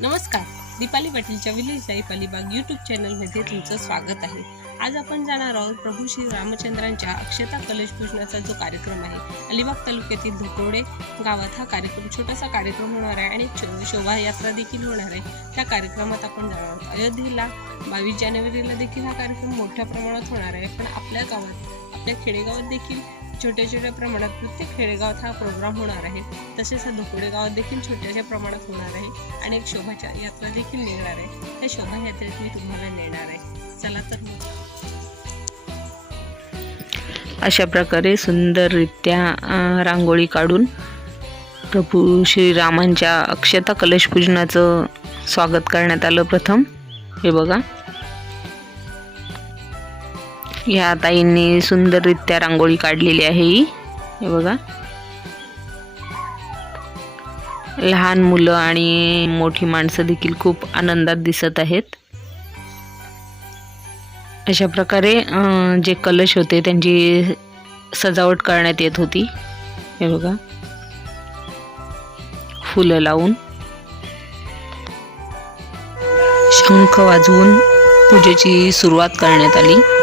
नमस्कार दीपाली पाटीलच्या village life Alibag YouTube चॅनलमध्ये तुमचं स्वागत आहे. आज आपण जाणार आहोत प्रभू श्री रामचंद्रांच्या अक्षता कलश पूजनाचा जो कार्यक्रम आहे अलिबाग तालुक्यातील धोकोडे गावात हा कार्यक्रम छोटासा कार्यक्रम होणार आहे आणि शो- शोभायात्रा देखील होणार आहे. त्या कार्यक्रमात आपण जाणार आहोत. अयोध्येला बावीस जानेवारीला देखील हा कार्यक्रम मोठ्या प्रमाणात होणार आहे पण आपल्या गावात आपल्या खेडेगावात देखील छोट्या छोट्या प्रमाणात प्रत्येक खेडेगावात हा प्रोग्राम होणार आहे. तसेच हा धोकोडे गावात देखील छोट्याशा प्रमाणात होणार आहे आणि एक शोभाच्या यात्रा देखील निघणार आहे. त्या शोभायात्रेत मी तुम्हाला नेणार आहे. चला तर मग. अशा प्रकारे सुंदररित्या रांगोळी काढून प्रभू श्रीरामांच्या अक्षता कलश पूजनाचं स्वागत करण्यात आलं प्रथम. हे बघा. ह्या ताईंनी सुंदररित्या रांगोळी काढलेली आहे ही. हे बघा. लहान मुलं आणि मोठी माणसं देखील खूप आनंदात दिसत आहेत. अशा प्रकारे जे कलश होते त्यांची सजावट करण्यात येत होती. हे बघा. फुलं लावून. शंख वाजवून पूजेची सुरुवात करण्यात आली.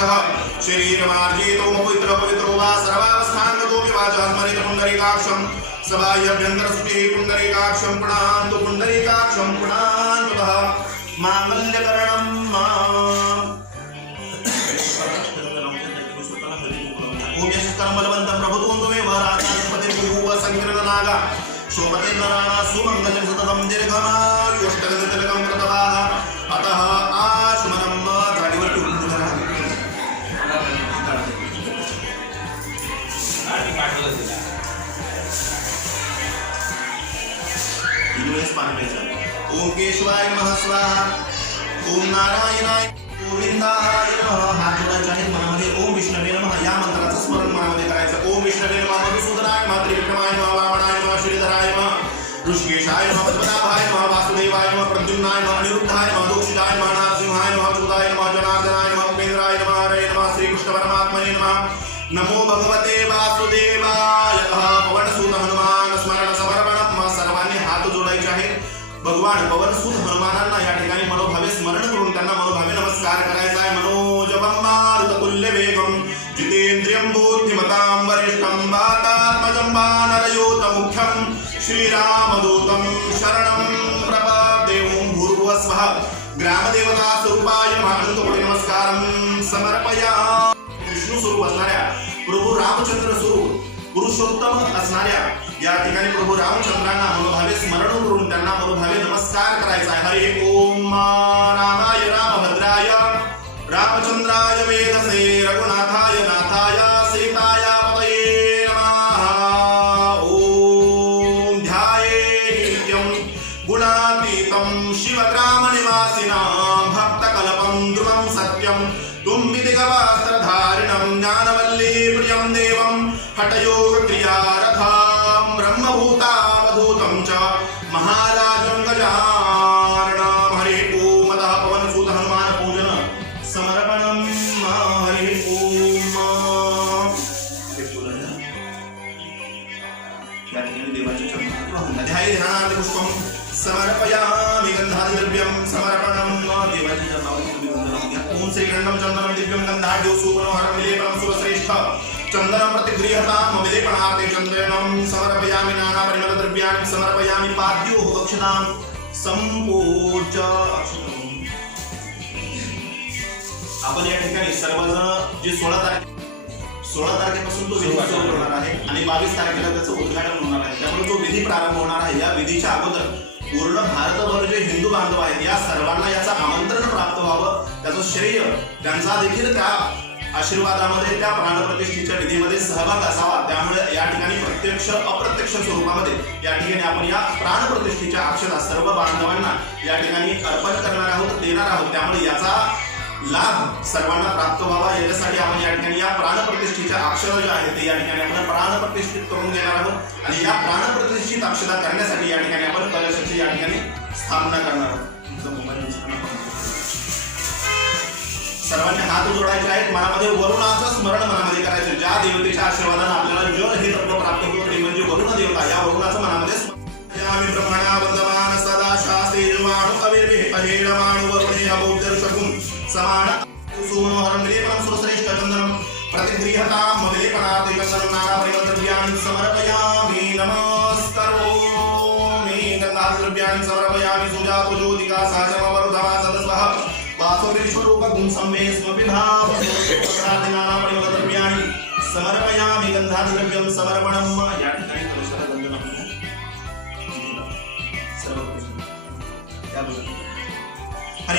शरीरतः शरीरमार्जितो पवित्र पवित्रो वा सर्वावस्थान्नतोऽपि वाचात्मनि पुण्डरीकाक्षं सबाह्यभ्यन्तरस्तुतिः पुण्डरीकाक्षं पुणान्तु पुण्डरीकाक्षं पुणान्तुतः माङ्गल्यकरणं मा ूम्यशस्तरबलवन्तं प्रभुतोऽन्तमे वराजाधिपतिर्भूव सङ्कीर्णनागा। शोभतेन्द्राणा सुमङ्गलं सततं दीर्घमायुष्टगतिलकं कृतवाः अतः आ योगेश्वराय महास्वाहा ओम नारायणाय गोविंदाय नमः। हात जोडायचे आहेत मनामध्ये ओम विष्णवे नमः। या मंत्राचं स्मरण मनामध्ये करायचं. ओम विष्णवे नमः। मधुसूदनाय नमः। त्रिविक्रमाय नमः। वामनाय नमः। श्रीधराय नमः। ऋषिकेशाय नमः। पद्मनाभाय नमः। वासुदेवाय नमः। प्रद्युम्नाय नमः। अनिरुद्धाय नमः। दोक्षिताय नमः। नारसिंहाय नमः। चुदाय नमः। जनार्दनाय नमः। उपेंद्राय नमः। हरे नमः। श्रीकृष्ण परमात्मने नमः। नमो भगवते वासुदेव भवन पवनसूत हनुमानांना या ठिकाणी मनोभावे स्मरण करून त्यांना मनोभावे नमस्कार करायचा आहे. मनोजवं वेगम जितेंद्रियम जितेंद्रियं वरिष्ठम वातात्मजम वातात्मजं वानरयोत मुख्यं श्रीरामदूतं शरणं प्रपदे ओं भूर्भुवस्वः ग्रामदेवता स्वरूपाय महानंदकोटी नमस्कारं समर्पया विष्णू स्वरूप असणाऱ्या प्रभू रामचंद्र स्वरूप पुरुषोत्तम असणाऱ्या या ठिकाणी प्रभू रामचंद्रांना मनोभावे स्मरण करून त्यांना मनोभावे नमस्कार करायचा आहे. हरे ओम रामाय रामभद्राय. रामचंद्राय वेदसे रघुनाथाय नाथाय सीताय पतये नमः. ओम ध्याये नित्यं गुणातीतं शिवग्रामनिवासिनां भक्तकल्पं ध्रुवं सत्यं तुम्बितिगवास्त्रधारिणं ज्ञानवल्ली प्रियं चरणात पुष्पं समर्पयामि गन्धादिद्रव्यं समर्पणं देवाच्या चरणावर तुम्ही ओम श्री गंधम चंदनं दिव्यं गंधाढ्यो सुमनोहरं विलेपनं सुरश्रेष्ठ। चन्दनं प्रतिगृह्यतां विलेपनार्थे चन्द्रेणं समर्पयामि नानापरिमलद्रव्याणि समर्पयामि पाद्यो भक्षतां संपूर्च आपण या ठिकाणी सर्वजण जे सोळा तारखे सोळा तारखेपासून तो विधी सुरू होणार आहे आणि बावीस तारखेला त्याचं उद्घाटन प्रारंभ होणार आहे. या विधीच्या अगोदर पूर्ण भारतभर जे हिंदू बांधव आहेत या सर्वांना याचं आमंत्रण प्राप्त व्हावं. त्याचं श्रेय त्यांचा देखील त्या आशीर्वादामध्ये त्या प्राणप्रतिष्ठेच्या विधीमध्ये सहभाग असावा. त्यामुळे या ठिकाणी प्रत्यक्ष अप्रत्यक्ष स्वरूपामध्ये या ठिकाणी आपण या प्राणप्रतिष्ठेच्या अक्षता सर्व बांधवांना या ठिकाणी अर्पण करणार आहोत देणार आहोत. त्यामुळे याचा लाभ सर्वांना प्राप्त व्हावा. याच्यासाठी आपण या ठिकाणी या प्राणप्रतिष्ठेच्या अक्षर ज्या आहेत ते या ठिकाणी आपण प्राणप्रतिष्ठित करून घेणार आहोत. आणि या प्राणप्रतिष्ठित अक्षता करण्यासाठी या ठिकाणी आपण कलशाची या ठिकाणी स्थापना करणार आहोत. सर्वांनी हात जोडायचे आहेत. मनामध्ये वरुणाचं स्मरण मनामध्ये करायचं. ज्या देवतेच्या आशीर्वादाने आपल्याला जल हे तत्व प्राप्त होतं ते म्हणजे वरुण देवता. या वरुणाचं मनामध्ये स्मरण यामि ब्रह्मणा वन्दमान सदा शास्त्रे माणू अविर्भिः अधीरमाणु वरुणे समान सुमोहरं विलेपनं सुरश्रेष्ठ चन्दनं प्रतिगृहतां विलेपनात् चन्दनं नानापरिवर्तद्रव्याणि समर्पयामि नमस्करोमि गन्धाद्रव्याणि समर्पयामि सुजातो ज्योतिका साचमवरुधवा सदस्वः गन्धाद्रव्यं समर्पणं या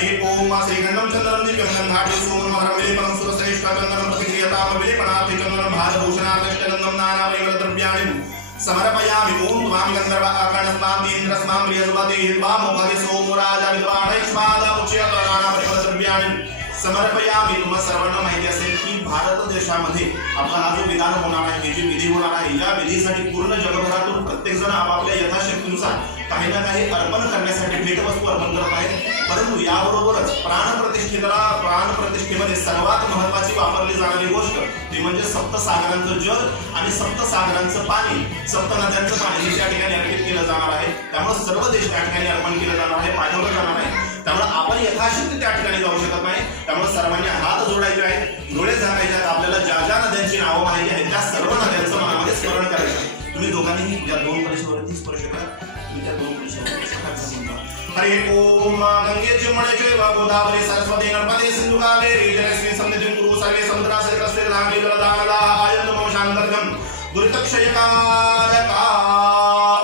हरि ओम श्रीगंधम चंदनम दिव्यम गंधाढ्य सोमनमहरम विलेपनं सुरश्रेष्ठ चंदनं प्रतिक्रियताम विलेपनाथ चंदनं भारभूषणागष्टगन्धं नानापरिवर्तद्रव्याणि समर्पयामि ओम त्वां गन्धर्व आकर्णस्मां देन्द्रस्मां बृहस्पति हिर्वामो भगे सोमो राजा विद्वाणैक्ष्वादा उच्यत नानापरिवर्तद्रव्याणि समर्पयामि तुम्हाला सर्वांना माहिती असेल की भारत देशामध्ये आपला हा जो विधान होणार आहे जी विधी होणार आहे या विधीसाठी पूर्ण जगभरातून प्रत्येक जण आपापल्या यथाशक्तीनुसार काही ना काही अर्पण करण्यासाठी भेटवस्तू अर्पण करत आहेत. परंतु याबरोबरच प्राणप्रतिष्ठेला प्राणप्रतिष्ठेमध्ये सर्वात महत्वाची वापरली जाणारी गोष्ट ती म्हणजे सप्तसागरांचं जल आणि सप्तसागरांचं पाणी. सप्त नद्यांचं पाणी हे त्या ठिकाणी अर्पित केलं जाणार आहे. त्यामुळे सर्व देश त्या ठिकाणी अर्पण केलं जाणार आहे पाठवलं जाणार आहे. त्यामुळे आपण यथाशक्ती त्या ठिकाणी जाऊ शकत नाही. त्यामुळे सर्वांनी हात जोडायचे आहेत डोळे झाकायचे आहेत. आपल्याला ज्या ज्या नद्यांची नावं माहिती आहेत त्या सर्व नद्यांचं मनामध्ये स्मरण करायचं आहे. तुम्ही दोघांनीही या दोन परिषदेवरती स्पर्श करा. तुम्ही त्या दोन हरे ओम गंगे गोदावरी सरस्वती नर्मदे सिंधु कावेरी जलस्मिन् सन्निधिं कुरु सर्वे समुद्रासे तस्मिन् रामे जलदागला आयन्तु मम दुरितक्षयकारका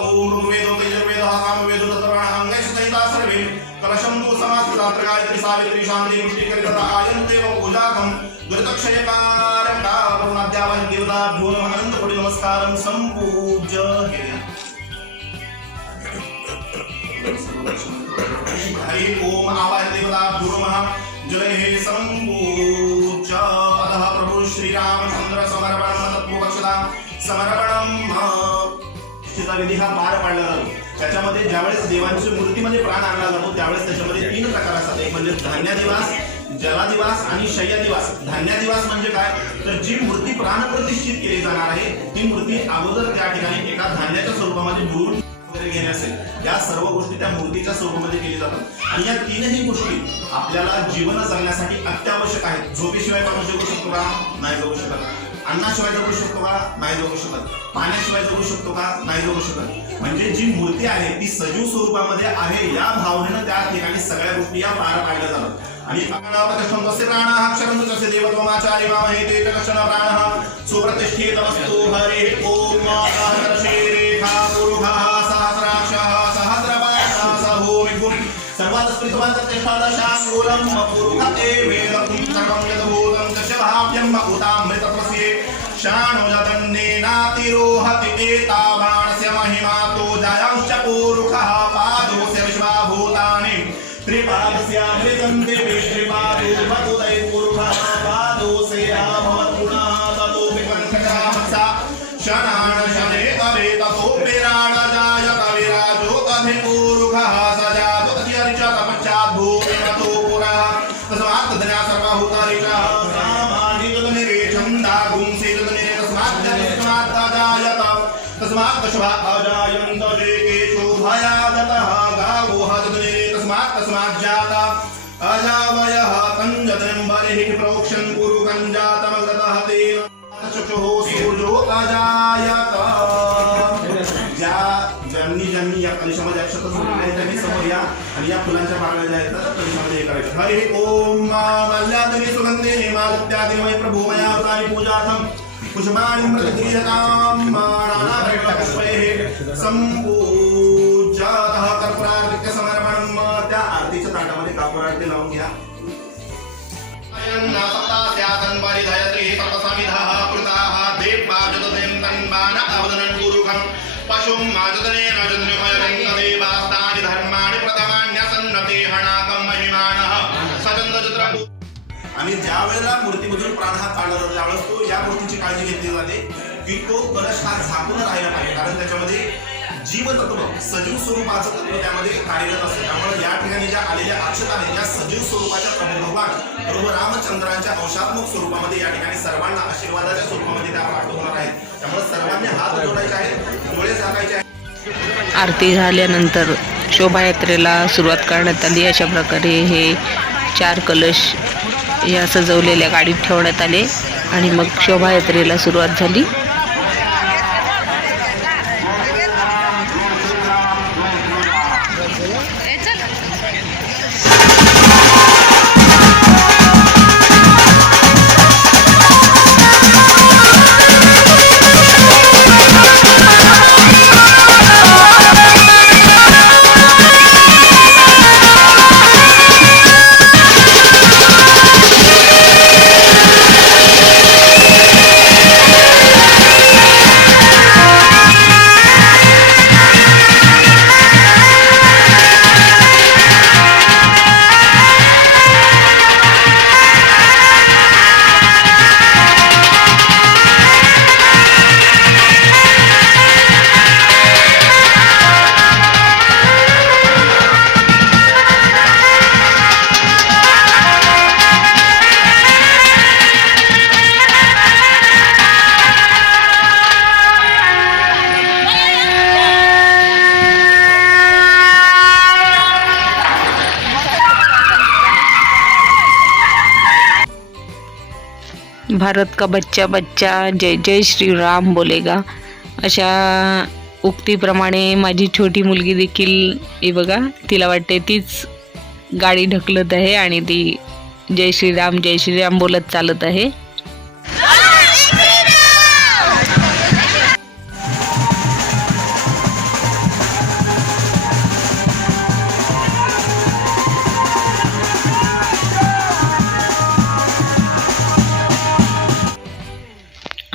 ओम ऋग्वेदो यजुर्वेदः सामवेदो तत्पुराणः सहिता सर्वे। कलशं तु समास्कृतात्र गायत्री सावित्री शान्ति मुष्टिकरितः आयन्ते पूजाकं दुरितक्षयकारका करुणाद्यावहि देवताभ्यो नमः नमस्कारं। सम् हरि ओम आवाह देवताभ्यो नमः जले संपूच अतः प्रभु श्रीरामचंद्र समर्पणं तत्वक्षता समर्पणं तिचा विधी हा पार पाडला जातो. त्याच्यामध्ये ज्यावेळेस देवांची मूर्तीमध्ये प्राण आणला जातो त्यावेळेस त्याच्यामध्ये तीन प्रकार असतात. एक म्हणजे धान्यादिवास जलादिवास आणि शय्यादिवास धान्यादिवास म्हणजे काय? तर जी मूर्ती प्राण प्रतिष्ठित केली जाणार आहे ती मूर्ती अगोदर त्या ठिकाणी एका धान्याच्या स्वरूपामध्ये धुवून वगैरे घेणे असेल. या सर्व गोष्टी त्या मूर्तीच्या स्वरूपामध्ये केली जातात. आणि या तीनही गोष्टी आपल्याला जीवन जगण्यासाठी अत्यावश्यक आहेत. झोपेशिवाय माणूस जगू शकतो का? नाही जगू शकत. अन्नाशिवाय जगू शकतो का? नाही जगू शकत. पाण्याशिवाय जगू शकतो का? नाही जगू शकत. म्हणजे जी मूर्ती आहे ती सजीव स्वरूपामध्ये आहे. या भावनेनं त्या ठिकाणी सगळ्या गोष्टी या पार पाडल्या जातात. आणि अकष्टम तस्य प्राणः अक्षरं तस्य देवत्वमाचार्य मामहे ते च कश्चन प्राणः सुप्रतिष्ठितमस्तु हरिः ॐ सभूमिभुम् सर्वात् स्मृतवान् तत्ष्टादशाङ्गुलं पुरुषते वेदं सर्वं यद्भूतं तस्य भाव्यं भूतामृतप्रस्ये शाणो यतन्नेनातिरोहति महे। ज्यांनी ज्यांनी या परिसरामध्ये आयुष्यातच नाही त्यांनी समोर या आणि या फुलांच्या बागा ज्या आहेत त्या परिसरामध्ये हे करायचं. हरे ओम मा मल्ल्यादरी सुगंधे मालत्यादिमय प्रभो मया अवतारी पूजाथम पुष्पाणि मृतगृहतां माणानाभरणपुष्पैः त्या आरतीच्या ताटामध्ये कर्पूरार्घ्य लावून घ्या. पशुं ज्या वेळेला मूर्तीमधून प्राण हा काढला जातो त्यावेळेस तो या गोष्टीची काळजी घेतली जाते की तो कलश हा झाकून राहिला पाहिजे. कारण त्याच्यामध्ये जीवतत्व सजीव स्वरूपाचं तत्व त्यामध्ये कार्यरत असतं. त्यामुळे या ठिकाणी ज्या आलेल्या अक्षता आहेत त्या सजीव स्वरूपाच्या प्रभुभगवान प्रभू रामचंद्रांच्या अंशात्मक स्वरूपामध्ये या ठिकाणी सर्वांना आशीर्वादाच्या स्वरूपामध्ये त्या प्राप्त होणार आहेत. त्यामुळे सर्वांनी हात जोडायचे आहेत डोळे झाकायचे आहेत. आरती झाल्यानंतर शोभायात्रेला सुरुवात करण्यात आली. अशा प्रकारे हे चार कलश या सजवलेल्या गाडीत ठेवण्यात आले. आणि मग शोभायात्रेला सुरुवात झाली. भारत का बच्चा बच्चा जय जय श्रीराम बोलेगा. अशा उक्तीप्रमाणे माझी छोटी मुलगी देखील हे बघा तिला वाटते तीच गाडी ढकलत आहे आणि ती जय श्रीराम जय श्रीराम बोलत चालत आहे.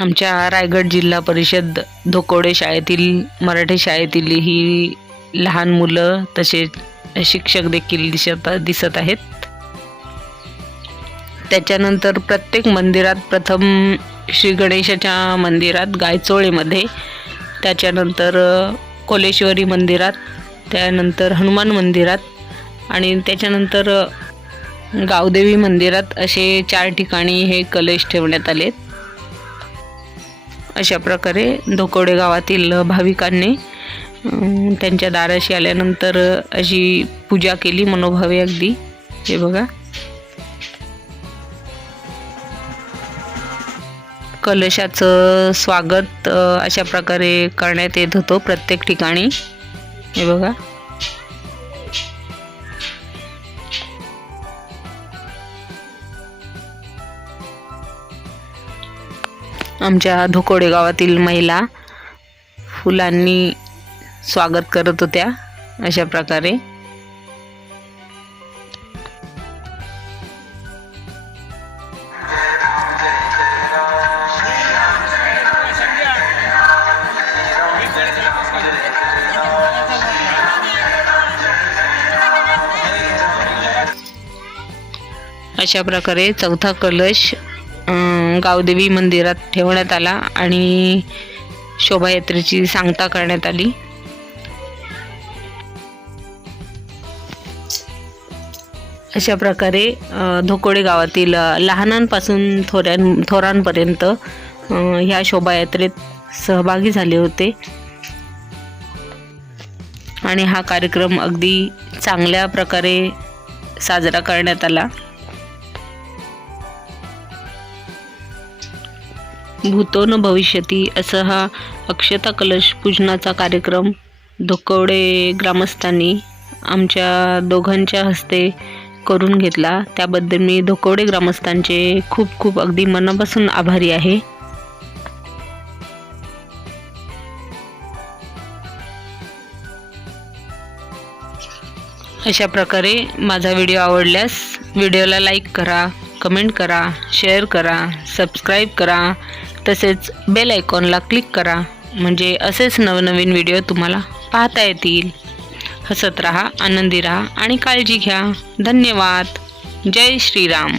आमच्या रायगड जिल्हा परिषद धोकोडे शाळेतील मराठी शाळेतील ही लहान मुलं तसेच शिक्षक देखील दिसत दिसत आहेत. त्याच्यानंतर प्रत्येक मंदिरात प्रथम श्री गणेशाच्या मंदिरात गायचोळेमध्ये त्याच्यानंतर कोलेश्वरी मंदिरात त्यानंतर हनुमान मंदिरात आणि त्याच्यानंतर गावदेवी मंदिरात असे चार ठिकाणी हे कलश ठेवण्यात आलेत. अशा प्रकारे धोकोडे गावातील भाविकांनी त्यांच्या दाराशी आल्यानंतर अशी पूजा केली मनोभावे अगदी. हे बघा. कलशाचं स्वागत अशा प्रकारे करण्यात येत होतं प्रत्येक ठिकाणी. हे बघा. आमच्या धुकोडे गावातील महिला फुलांनी स्वागत करत होत्या अशा प्रकारे. अशा प्रकारे चौथा कलश गावदेवी मंदिरात ठेवण्यात आला आणि शोभायात्रेची सांगता करण्यात आली. अशा प्रकारे धोकोडे गावातील लहानांपासून थोऱ्यां थोरांपर्यंत ह्या शोभायात्रेत सहभागी झाले होते. आणि हा कार्यक्रम अगदी चांगल्या प्रकारे साजरा करण्यात आला. भूतो न भविष्यती असं हा अक्षता कलश पूजनाचा कार्यक्रम धोकवडे ग्रामस्थांनी आमच्या दोघांच्या हस्ते करून घेतला. त्याबद्दल मी धोकवडे ग्रामस्थांचे खूप खूप अगदी मनापासून आभारी आहे. अशा प्रकारे माझा व्हिडिओ आवडल्यास व्हिडिओला लाईक करा कमेंट करा शेअर करा सबस्क्राईब करा. तसेच बेल आयकॉनला क्लिक करा. म्हणजे असेच नवनवीन व्हिडिओ तुम्हाला पाहता येतील. हसत रहा आनंदी रहा आणि काळजी घ्या. धन्यवाद. जय श्रीराम.